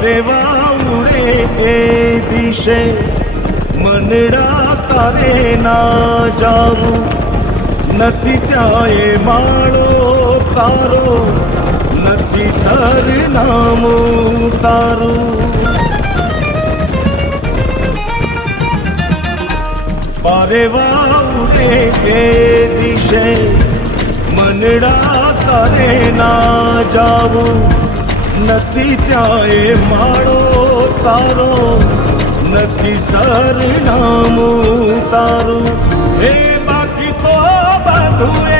પારે વાઉરે એ દિશે મનડા તારે ના જાવું નથી ત્યાં એ માળો તારો નથી સરનામું તારું પારે વાઉરે એ દિશે મનડા તારે ના જાવું નથી ત્યાં એ માળો તારો નથી સરનામું તારું હે બાકી તો બધું